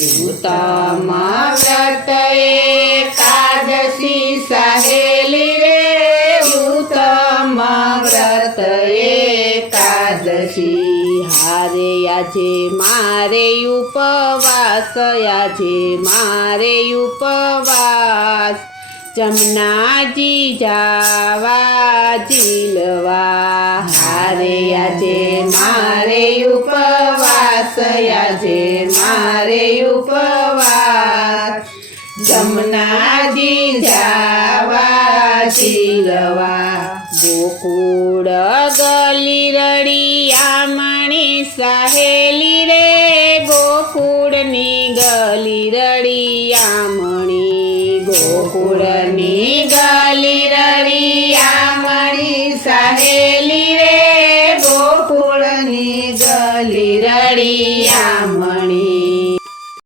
उत्तम व्रत एकादशी सहेली रे उत्तम व्रत एकादशी हारे याचे मारे उपवास याचे मारे उपवास जमनाजी जावा झिलवा हारे याचे मारे उपवास याचे मारे उपवास जमनाजी जावा झिलवा गोकुळ गली रडिया मणी सहेली रे गोकुळनी गली रडिया मणी गोकुळ